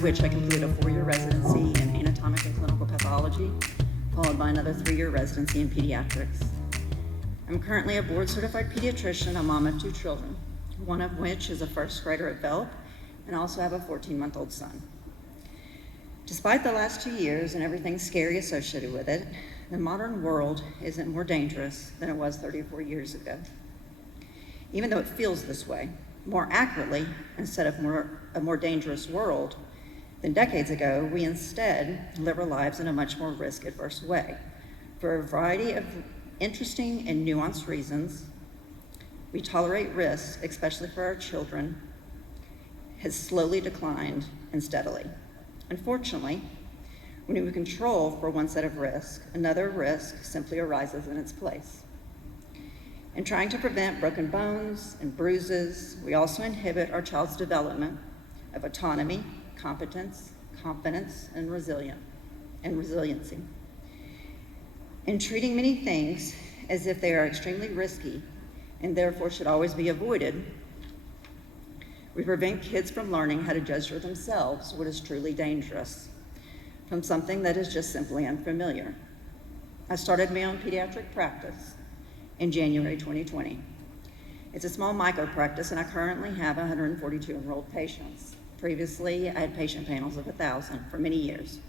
which I completed a 4-year residency in anatomic and clinical pathology, followed by another 3-year residency in pediatrics. I'm currently a board-certified pediatrician, a mom of 2 children, one of which is a first grader at VELP, and also have a 14-month-old son. Despite the last 2 years and everything scary associated with it, the modern world isn't more dangerous than it was 34 years ago. Even though it feels this way, more accurately, instead of a more dangerous world than decades ago, we instead live our lives in a much more risk-averse way. For a variety of interesting and nuanced reasons, we tolerate risk, especially for our children, has slowly declined and steadily. Unfortunately, when we control for one set of risk, another risk simply arises in its place. In trying to prevent broken bones and bruises, we also inhibit our child's development of autonomy, competence, confidence, and resiliency. In treating many things as if they are extremely risky and therefore should always be avoided, we prevent kids from learning how to judge for themselves what is truly dangerous from something that is just simply unfamiliar. I started my own pediatric practice in January 2020. It's a small micro practice, and I currently have 142 enrolled patients. Previously, I had patient panels of 1,000 for many years.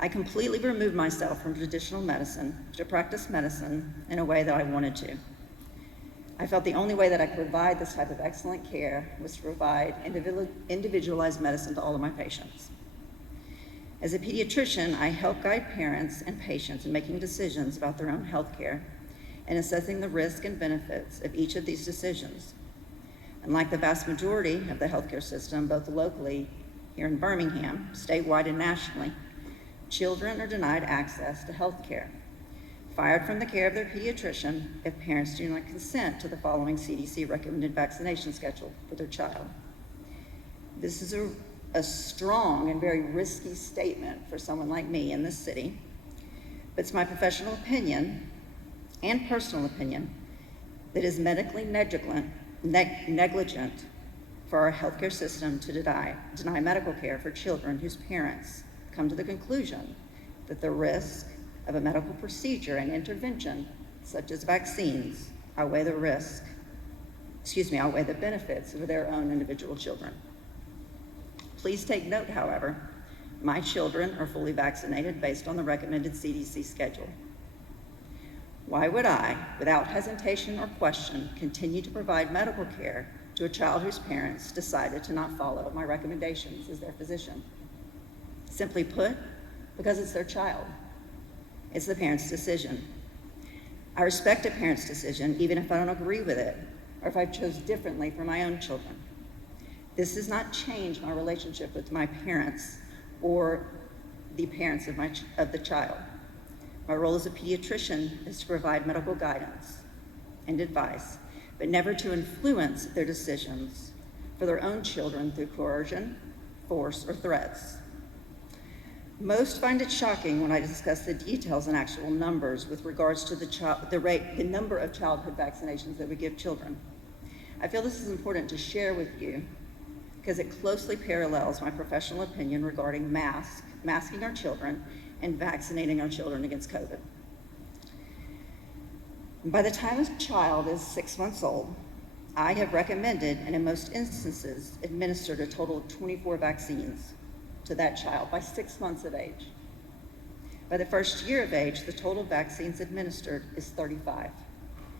I completely removed myself from traditional medicine to practice medicine in a way that I wanted to. I felt the only way that I could provide this type of excellent care was to provide individualized medicine to all of my patients. As a pediatrician, I help guide parents and patients in making decisions about their own health care and assessing the risk and benefits of each of these decisions. Unlike the vast majority of the healthcare system, both locally here in Birmingham, statewide and nationally, children are denied access to health care, fired from the care of their pediatrician if parents do not consent to the following CDC recommended vaccination schedule for their child. This is a strong and very risky statement for someone like me in this city, but it's my professional opinion and personal opinion that is medically negligent for our healthcare system to deny medical care for children whose parents come to the conclusion that the risk of a medical procedure and intervention, such as vaccines, outweigh the benefits of their own individual children. Please take note, however, my children are fully vaccinated based on the recommended CDC schedule. Why would I, without hesitation or question, continue to provide medical care to a child whose parents decided to not follow my recommendations as their physician? Simply put, because it's their child. It's the parent's decision. I respect a parent's decision, even if I don't agree with it, or if I chose differently for my own children. This does not change my relationship with my parents or the parents of the child. My role as a pediatrician is to provide medical guidance and advice, but never to influence their decisions for their own children through coercion, force, or threats. Most find it shocking when I discuss the details and actual numbers with regards to the number of childhood vaccinations that we give children. I feel this is important to share with you because it closely parallels my professional opinion regarding masking our children and vaccinating our children against COVID. By the time a child is 6 months old, I have recommended and in most instances administered a total of 24 vaccines to that child by 6 months of age. By the first year of age, the total vaccines administered is 35.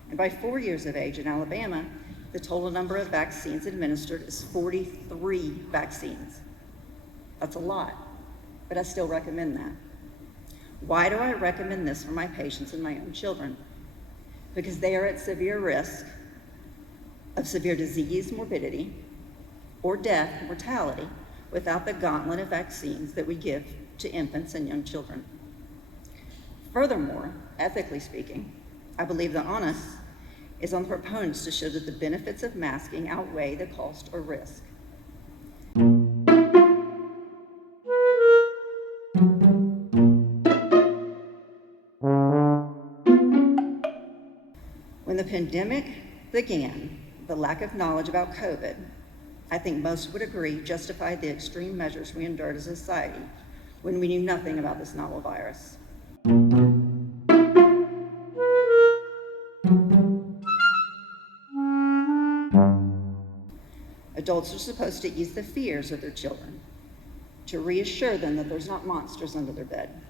And by 4 years of age in Alabama, the total number of vaccines administered is 43 vaccines. That's a lot, but I still recommend that. Why do I recommend this for my patients and my own children? Because they are at severe risk of severe disease morbidity or death, mortality, without the gauntlet of vaccines that we give to infants and young children. Furthermore, ethically speaking, I believe the onus is on the proponents to show that the benefits of masking outweigh the cost or risk. When the pandemic began, the lack of knowledge about COVID I think most would agree, justified the extreme measures we endured as a society when we knew nothing about this novel virus. Adults are supposed to ease the fears of their children, to reassure them that there's not monsters under their bed.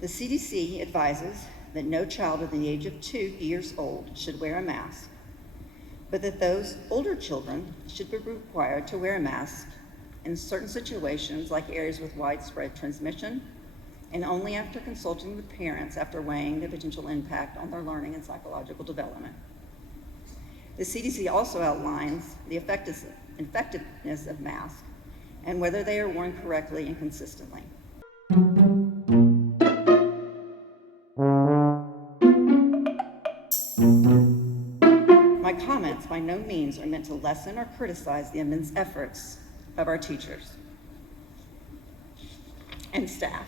The CDC advises that no child under the age of 2 years old should wear a mask, but that those older children should be required to wear a mask in certain situations like areas with widespread transmission, and only after consulting with parents after weighing the potential impact on their learning and psychological development. The CDC also outlines the effectiveness of masks and whether they are worn correctly and consistently. My comments by no means are meant to lessen or criticize the immense efforts of our teachers and staff.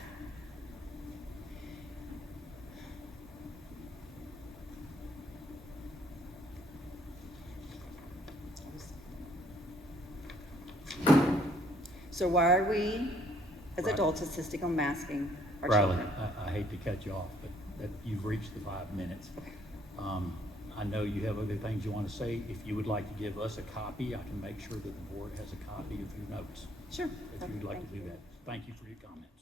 So why are we, as adults, insisting on masking our Riley, children? I hate to cut you off, but you've reached the 5 minutes. Okay. I know you have other things you want to say. If you would like to give us a copy, I can make sure that the board has a copy of your notes. Sure. If you would like to do that. Thank you for your comments.